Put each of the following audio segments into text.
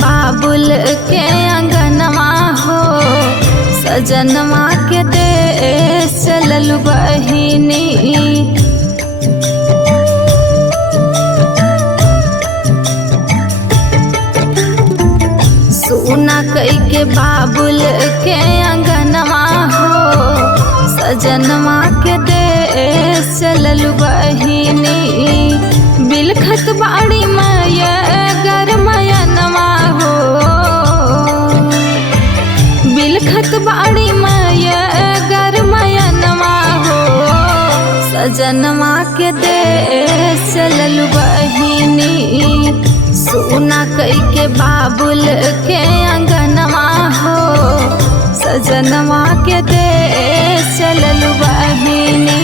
बाबुल के अंगनवा हो, सजनवा के देश चलल बहिनी। सोना कई के बाबुल के अंगनवा हो, सजनवा के देश चलल बहिनी। बिलखत बाड़ी माया गरमयनवा हो, बिलखत बाड़ी माया गरमयनवा हो, सजनवा के देश चलल बहिनी। सोना कई के बाबुल के अंगनवा हो, सजनवा के देश चलल बहिनी।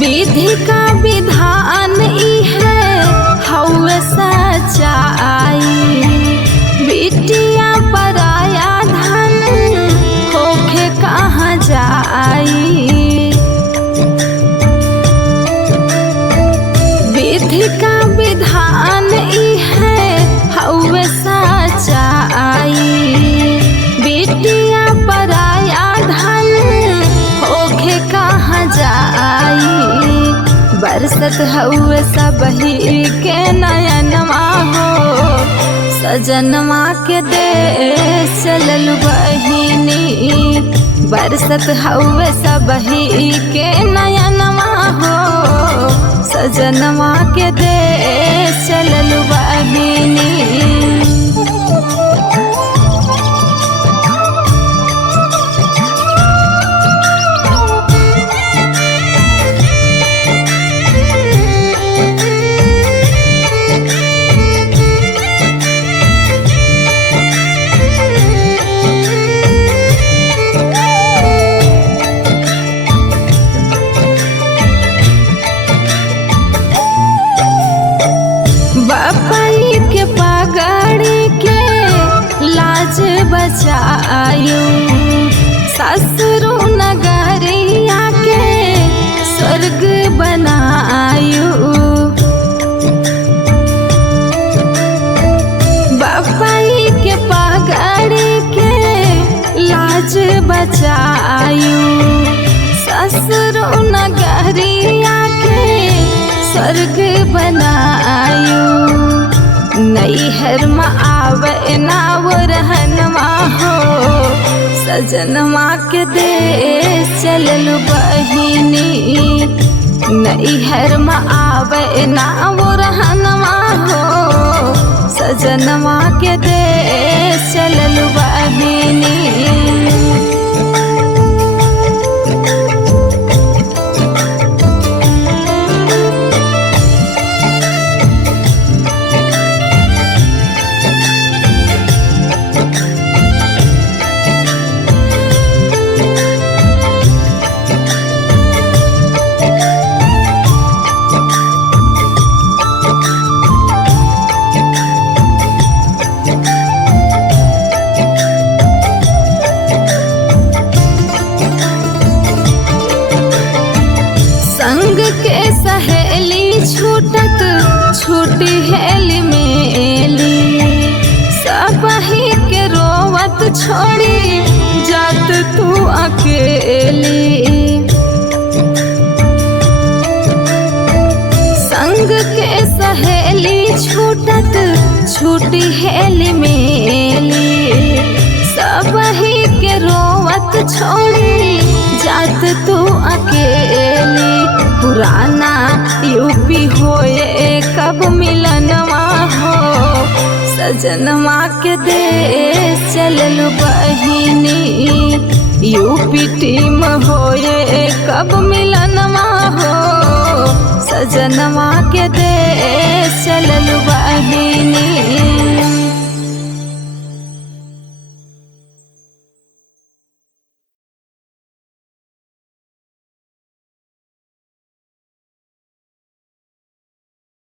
विधि का विधान ई है हौवे सच्चाई, बिटिया पराया धन होके कहाँ जाई। विधि का विधान ई है हौवे सच्चाई, बिटिया पराया धन होके कहाँ जाई। बरसत हउए सबही के नयनवा हो, सजनवा के देश चलल बहिनी। बरसत हउए सबही के नयनवा हो, सजनवा के देश चलल बहिनी। बापाई के पगड़ी के लाज बचायु, ससुरु नगरिया के स्वर्ग बनायु। बापाई के पगड़ी के लाज बचायु, ससुरु नगरिया के स्वर्ग बनायु। नैहर में आवे ना वो रहनवा हो, सजनवा के देश चलल बहिनी। नैहर में आवे ना वो रहनवा हो, सजनवा के देश चलल बहिनी। संग के सहेली छूटत छूटी हेली मेली, सबही के रोवत छोड़ी जात तू अकेली। संग के सहेली छूटत छूटी हेली मेली, सबही के रोवत छोड़ी जात तू अकेली। पुराना यूपी होए कब मिलनवा हो, सजनवा के देश चलल बहिनी। यूपी टीम होए कब मिलनवा हो, सजनवा के